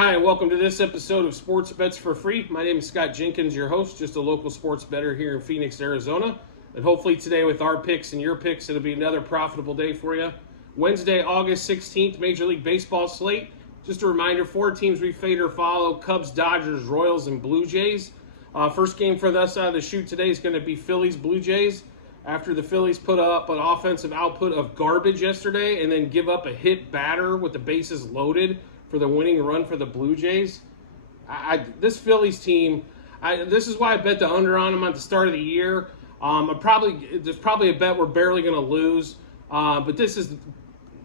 Hi, and welcome to this episode of Sports Bets for Free. My name is Scott Jenkins, your host, just a local sports bettor here in Phoenix, Arizona. And hopefully today with our picks and your picks, it'll be another profitable day for you. Wednesday, August 16th, Major League Baseball slate. Just a reminder, 4 teams we fade or follow: Cubs, Dodgers, Royals, and Blue Jays. First game for us out of the chute today is going to be Phillies, Blue Jays. After the Phillies put up an offensive output of garbage yesterday and then give up a hit batter with the bases loaded for the winning run for the Blue Jays. This Phillies team, this is why I bet the under on them at the start of the year. There's probably a bet we're barely going to lose, but this is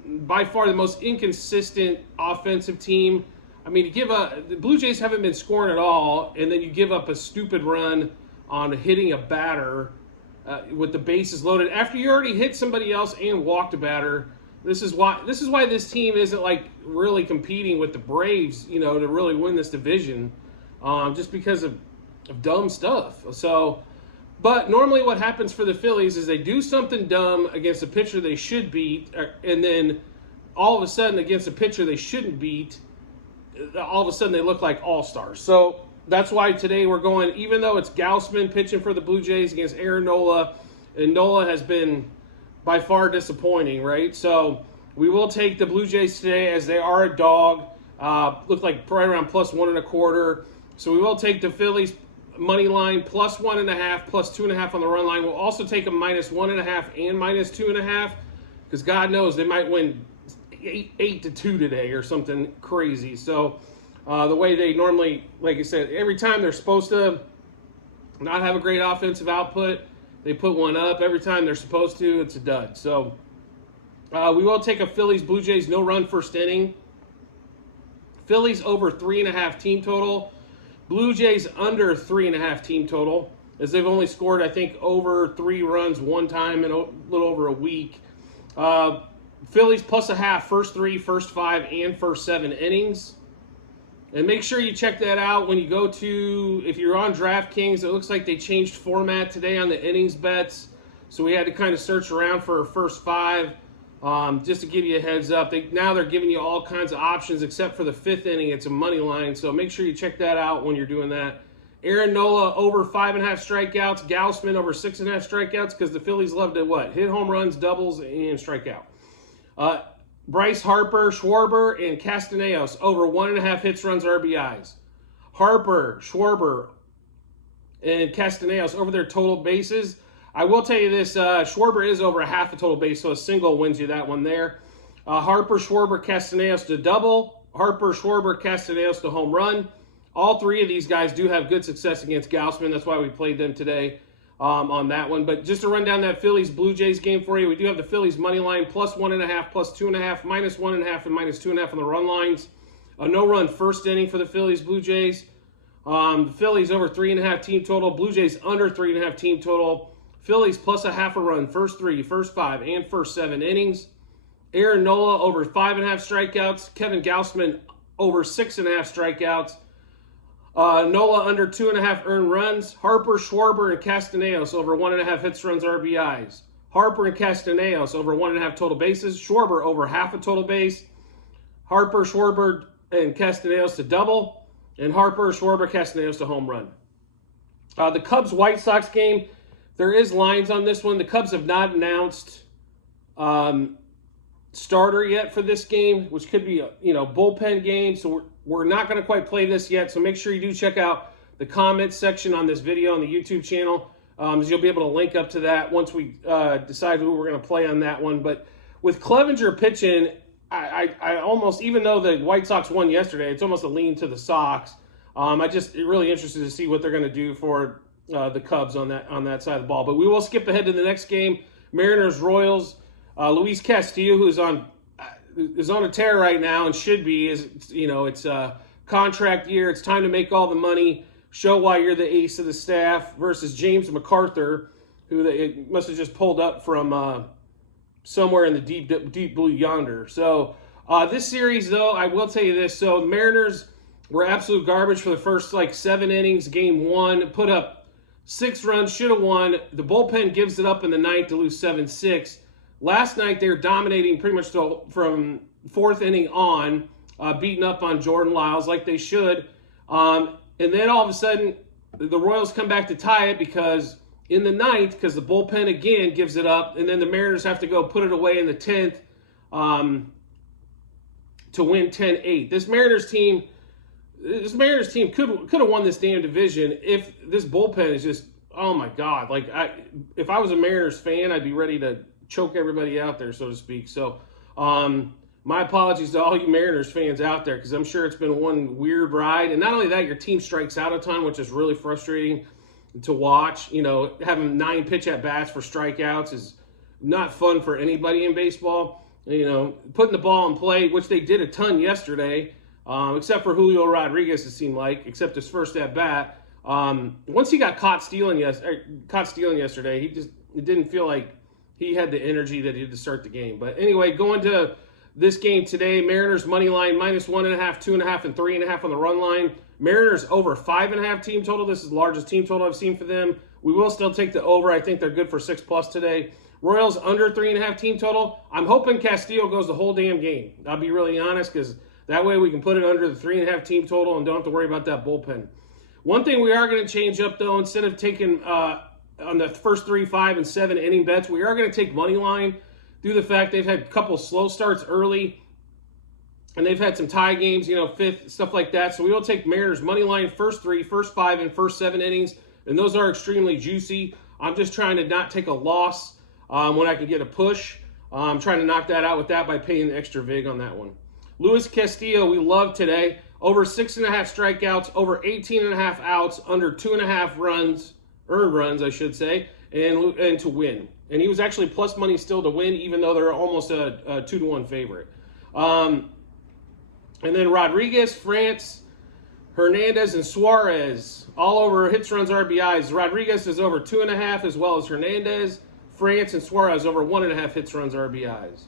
by far the most inconsistent offensive team. I mean, the Blue Jays haven't been scoring at all, and then you give up a stupid run on hitting a batter with the bases loaded after you already hit somebody else and walked a batter. This is why this team isn't like really competing with the Braves, to really win this division, just because of dumb stuff. So, but normally what happens for the Phillies is they do something dumb against a pitcher they should beat, and then all of a sudden against a pitcher they shouldn't beat, all of a sudden they look like all-stars. So that's why today we're going, even though it's Gausman pitching for the Blue Jays against Aaron Nola, and Nola has been by far disappointing, right? So we will take the Blue Jays today as they are a dog. Look like right around plus 1.25. So we will take the Phillies money line plus 1.5, plus 2.5 on the run line. We'll also take a minus 1.5 and minus 2.5 because God knows they might win 8-2 today or something crazy. So the way they normally, like I said, every time they're supposed to not have a great offensive output, they put one up. Every time they're supposed to, it's a dud. So we will take a Phillies Blue Jays no run first inning. Phillies over 3.5 team total. Blue Jays under 3.5 team total, as they've only scored, I think, over 3 runs one time in a little over a week. Phillies plus a half, first 3, first 5, and first 7 innings. And make sure you check that out when you go to, if you're on DraftKings, it looks like they changed format today on the innings bets. So we had to kind of search around for a first 5, just to give you a heads up. Now they're giving you all kinds of options except for the 5th inning. It's a money line, so make sure you check that out when you're doing that. Aaron Nola over 5.5 strikeouts. Gausman over 6.5 strikeouts because the Phillies love to what? Hit home runs, doubles, and strike out. Bryce Harper, Schwarber, and Castellanos over 1.5 hits, runs, RBIs. Harper, Schwarber, and Castellanos over their total bases. I will tell you this, Schwarber is over a half a total base, so a single wins you that one there. Harper, Schwarber, Castellanos to double. Harper, Schwarber, Castellanos to home run. All 3 of these guys do have good success against Gausman. That's why we played them today on that one. But just to run down that Phillies Blue Jays game for you, we do have the Phillies money line plus 1.5, plus 2.5, minus 1.5, and minus 2.5 on the run lines. A no-run first inning for the Phillies Blue Jays. The Phillies over 3.5 team total. Blue Jays under 3.5 team total. Phillies plus a half a run, first 3, first 5, and first 7 innings. Aaron Nola over 5.5 strikeouts. Kevin Gausman over 6.5 strikeouts. Nola under 2.5 earned runs. Harper, Schwarber, and Castellanos over 1.5 hits, runs, RBIs. Harper and Castellanos over 1.5 total bases. Schwarber over half a total base. Harper, Schwarber, and Castellanos to double. And Harper, Schwarber, Castellanos to home run. The Cubs-White Sox game, there is lines on this one. The Cubs have not announced starter yet for this game, which could be a bullpen game. So we're not going to quite play this yet. So make sure you do check out the comments section on this video on the YouTube channel, as you'll be able to link up to that once we decide who we're going to play on that one. But with Clevenger pitching, I almost, even though the White Sox won yesterday, it's almost a lean to the Sox. I'm really interested to see what they're going to do for the Cubs on that side of the ball. But we will skip ahead to the next game, Mariners Royals. Luis Castillo, who's on a tear right now and should be, it's a contract year. It's time to make all the money, show why you're the ace of the staff, versus James McArthur, who they must have just pulled up from somewhere in the deep blue yonder. So this series, though, I will tell you this. So the Mariners were absolute garbage for the first 7 innings. Game 1, put up 6 runs, should have won. The bullpen gives it up in the 9th to lose 7-6. Last night, they were dominating pretty much from 4th inning on. beating up on Jordan Lyles like they should. And then all of a sudden, the Royals come back to tie it because in the ninth, because the bullpen again gives it up, and then the Mariners have to go put it away in the 10th to win 10-8. This Mariners team could have won this damn division if this bullpen is just, oh my God. Like, if I was a Mariners fan, I'd be ready to choke everybody out there, so to speak. So, my apologies to all you Mariners fans out there, because I'm sure it's been one weird ride. And not only that, your team strikes out a ton, which is really frustrating to watch. You know, having 9 pitch at bats for strikeouts is not fun for anybody in baseball. You know, putting the ball in play, which they did a ton yesterday, except for Julio Rodriguez, it seemed like, except his first at bat. Once he got caught stealing yesterday, it didn't feel like he had the energy that he had to start the game. But anyway, going to this game today, Mariners money line -1.5, 2.5, and 3.5 on the run line. Mariners over 5.5 team total. This is the largest team total I've seen for them. We will still take the over. I think they're good for 6+ today. Royals under 3.5 team total. I'm hoping Castillo goes the whole damn game. I'll be really honest, because that way we can put it under the 3.5 team total and don't have to worry about that bullpen. One thing we are going to change up, though, instead of taking on the first 3, 5, and 7 inning bets, we are going to take money line. Due to the fact they've had a couple slow starts early, and they've had some tie games, you know, 5th, stuff like that. So we will take Mariners money line first 3, first 5, and first 7 innings, and those are extremely juicy. I'm just trying to not take a loss when I can get a push. I'm trying to knock that out with that by paying the extra vig on that one. Luis Castillo, we love today. Over 6.5 strikeouts, over 18.5 outs, under 2.5 runs, earned runs, I should say, and to win. And he was actually plus money still to win, even though they're almost a 2-1 favorite. And then Rodriguez, France, Hernandez, and Suarez, all over hits, runs, RBIs. Rodriguez is over 2.5, as well as Hernandez. France and Suarez over 1.5 hits, runs, RBIs.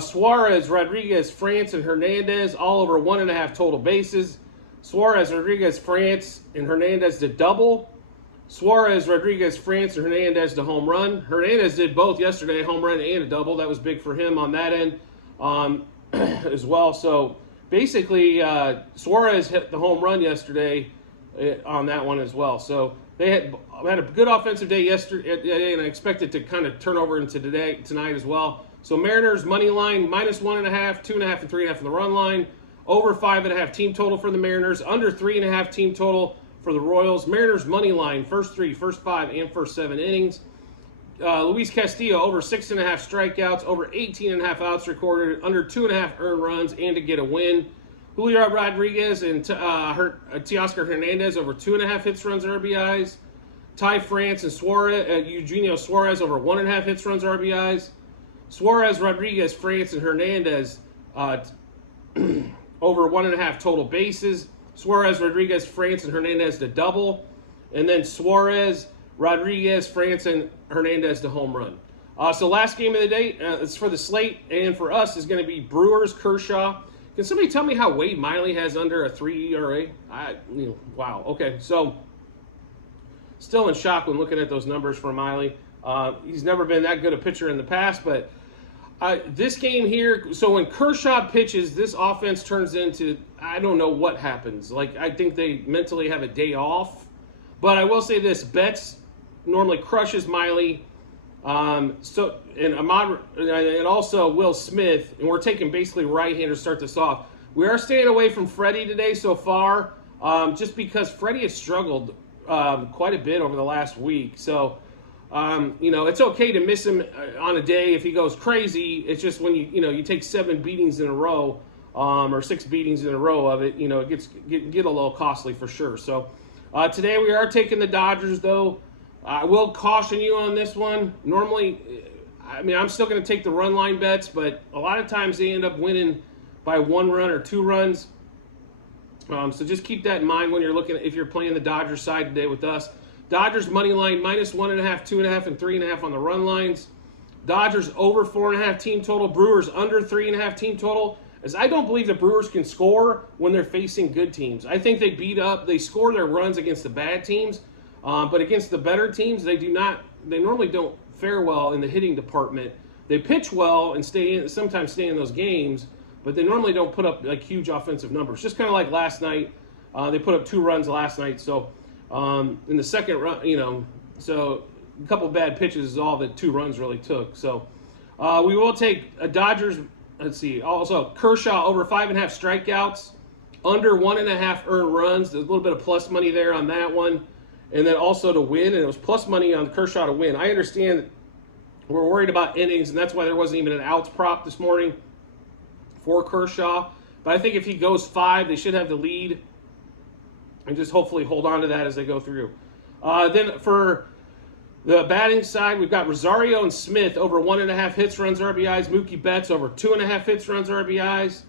Suarez, Rodriguez, France, and Hernandez, all over 1.5 total bases. Suarez, Rodriguez, France, and Hernandez to double. Suarez, Rodriguez, France, and Hernandez to home run. Hernandez did both yesterday, home run and a double. That was big for him on that end as well. So basically, Suarez hit the home run yesterday on that one as well. So they had a good offensive day yesterday, and I expect it to kind of turn over into tonight as well. So Mariners money line -1.5, 2.5, and 3.5 on the run line. Over 5.5 team total for the Mariners. Under 3.5 team total for the Royals. Mariners money line, first 3, first 5, and first 7 innings. Luis Castillo, over 6.5 strikeouts, over 18.5 outs recorded, under 2.5 earned runs, and to get a win. Julio Rodriguez and Teoscar Hernandez, over 2.5 hits, runs, RBIs. Ty France and Eugenio Suarez, over 1.5 hits, runs, RBIs. Suarez, Rodriguez, France, and Hernandez, over 1.5 total bases. Suarez, Rodriguez, France, and Hernandez to double. And then Suarez, Rodriguez, France, and Hernandez to home run. So last game of the day, it's for the slate, and for us is going to be Brewers, Kershaw. Can somebody tell me how Wade Miley has under a 3 ERA? Wow. Okay, so still in shock when looking at those numbers for Miley. He's never been that good a pitcher in the past, but this game here, so when Kershaw pitches, this offense turns into, I don't know what happens. Like, I think they mentally have a day off. But I will say this, Betts normally crushes Miley. And also Will Smith, and we're taking basically right-hander to start this off. We are staying away from Freddie today so far, just because Freddie has struggled quite a bit over the last week. So, it's okay to miss him on a day if he goes crazy. It's just when you take 7 beatings in a row, or 6 beatings in a row of it, it gets a little costly for sure. So today we are taking the Dodgers, though. I will caution you on this one. Normally, I'm still going to take the run line bets, but a lot of times they end up winning by 1 run or 2 runs. So just keep that in mind when if you're playing the Dodgers side today with us. Dodgers money line -1.5, 2.5, and 3.5 on the run lines. Dodgers over 4.5 team total. Brewers under 3.5 team total. As I don't believe the Brewers can score when they're facing good teams. I think they score their runs against the bad teams, but against the better teams, they normally don't fare well in the hitting department. They pitch well and sometimes stay in those games, but they normally don't put up like huge offensive numbers. Just kind of like last night, they put up 2 runs last night. So in the second run, so a couple bad pitches is all that 2 runs really took. So we will take a Dodgers. Let's see. Also, Kershaw over 5.5 strikeouts, under 1.5 earned runs. There's a little bit of plus money there on that one. And then also to win, and it was plus money on Kershaw to win. I understand we're worried about innings, and that's why there wasn't even an outs prop this morning for Kershaw. But I think if he goes 5, they should have the lead, and just hopefully hold on to that as they go through. Then for the batting side, we've got Rosario and Smith over 1.5 hits, runs, RBIs. Mookie Betts over 2.5 hits, runs, RBIs.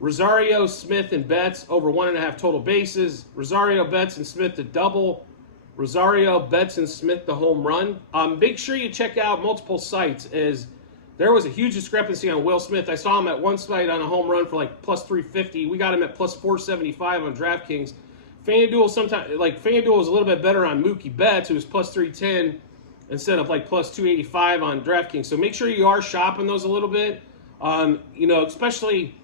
Rosario, Smith, and Betts over 1.5 total bases. Rosario, Betts, and Smith to double. Rosario, Betts, and Smith the home run. Make sure you check out multiple sites, as there was a huge discrepancy on Will Smith. I saw him at one site on a home run for like plus 350. We got him at plus 475 on DraftKings. FanDuel was a little bit better on Mookie Betts, who was plus 310 instead of like plus 285 on DraftKings. So make sure you are shopping those a little bit. Especially,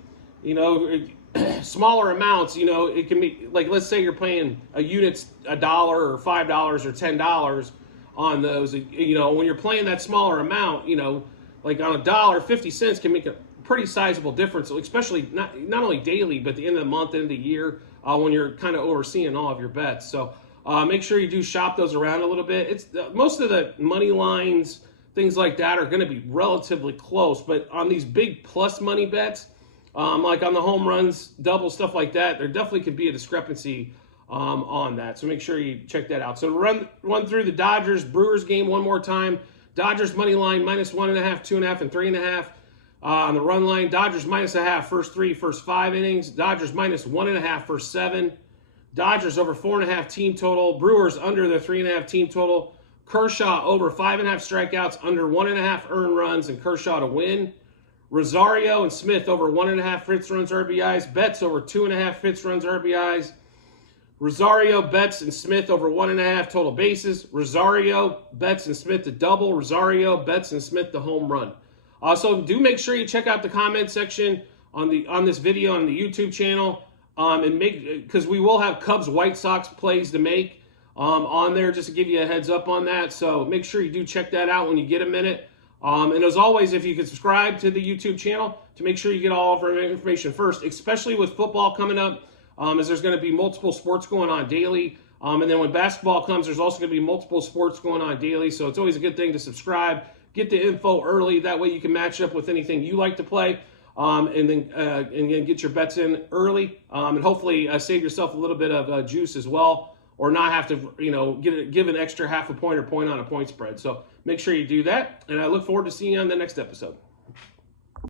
smaller amounts, it can be like, let's say you're playing a unit's $1 or $5 or $10 on those. When you're playing that smaller amount, like on $1, 50 cents can make a pretty sizable difference, especially not only daily, but at the end of the month, end of the year, when you're kind of overseeing all of your bets. So make sure you do shop those around a little bit. It's most of the money lines, things like that, are going to be relatively close, but on these big plus money bets, like on the home runs, double, stuff like that, there definitely could be a discrepancy on that. So make sure you check that out. So run through the Dodgers-Brewers game one more time. Dodgers money line -1.5, 2.5, and 3.5. On the run line, Dodgers -0.5 first 5 innings. Dodgers -1.5 first 7. Dodgers over 4.5 team total. Brewers under their 3.5 team total. Kershaw over 5.5 strikeouts, under 1.5 earned runs, and Kershaw to win. Rosario and Smith over 1.5 hits, runs, RBIs. Betts over 2.5 hits, runs, RBIs. Rosario, Betts, and Smith over 1.5 total bases. Rosario, Betts, and Smith to double. Rosario, Betts, and Smith to home run. So do make sure you check out the comment section on this video on the YouTube channel, and because we will have Cubs White Sox plays to make on there, just to give you a heads up on that. So make sure you do check that out when you get a minute. And as always, if you could subscribe to the YouTube channel to make sure you get all of our information first, especially with football coming up, as there's going to be multiple sports going on daily. And then when basketball comes, there's also going to be multiple sports going on daily. So it's always a good thing to subscribe, get the info early. That way you can match up with anything you like to play, and then get your bets in early, and hopefully save yourself a little bit of juice as well, or not have to give an extra half a point or point on a point spread. So make sure you do that, and I look forward to seeing you on the next episode.